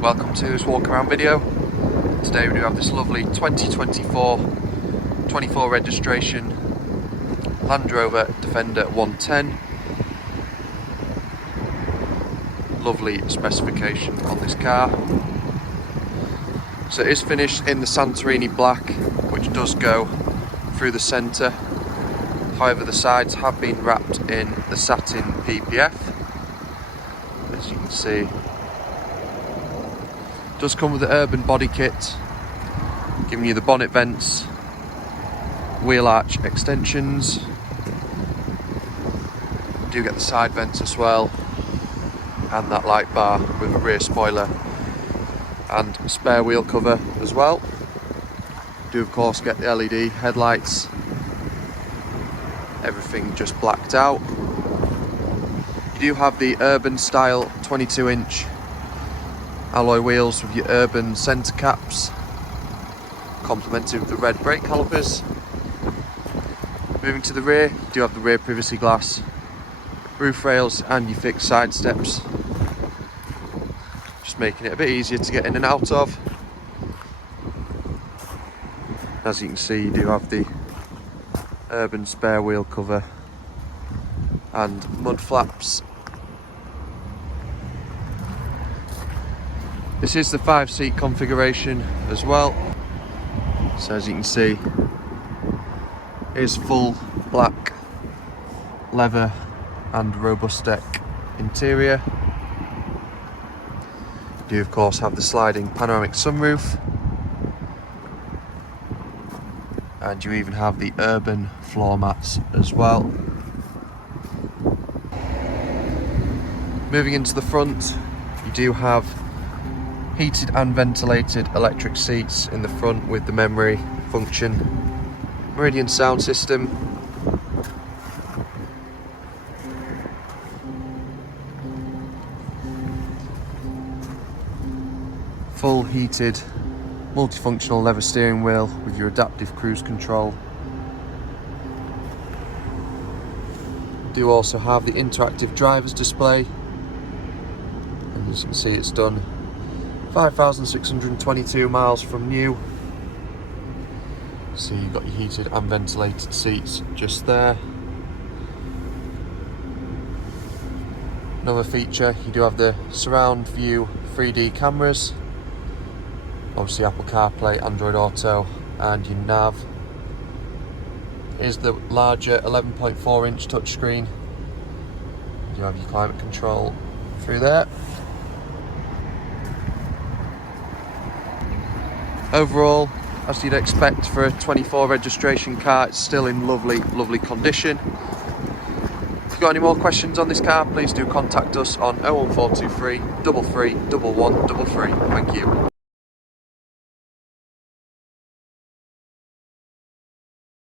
Welcome to this walk around video. Today we do have this lovely 2024 24 registration Land Rover Defender 110. Lovely specification on this car. So it is finished in the Santorini Black, which does go through the centre. However, the sides have been wrapped in the satin PPF, as you can see. It does come with the urban body kit, giving you the bonnet vents, wheel arch extensions. You do get the side vents as well, and that light bar with a rear spoiler and spare wheel cover as well. You do of course get the LED headlights, everything just blacked out. You do have the urban style 22-inch alloy wheels with your urban centre caps, complemented with the red brake calipers. Moving to the rear, you do have the rear privacy glass, roof rails and your fixed side steps, just making it a bit easier to get in and out of. As you can see, you do have the urban spare wheel cover and mud flaps. This is the 5-seat configuration as well. So as you can see, it is full black leather and robustec interior. You do of course have the sliding panoramic sunroof, and you even have the urban floor mats as well. Moving into the front, you do have heated and ventilated electric seats in the front with the memory function, Meridian sound system, full heated multifunctional leather steering wheel with your adaptive cruise control. You do also have the interactive driver's display, and as you can see, it's done 5,622 miles from new. So you've got your heated and ventilated seats just there. Another feature, you do have the surround view 3D cameras, obviously Apple CarPlay, Android Auto, and your nav. Is the larger 11.4-inch touchscreen. You have your climate control through there. Overall, as you'd expect for a 24 registration car, it's still in lovely condition. If you've got any more questions on this car, please do contact us on 01423 33 1133. Thank you.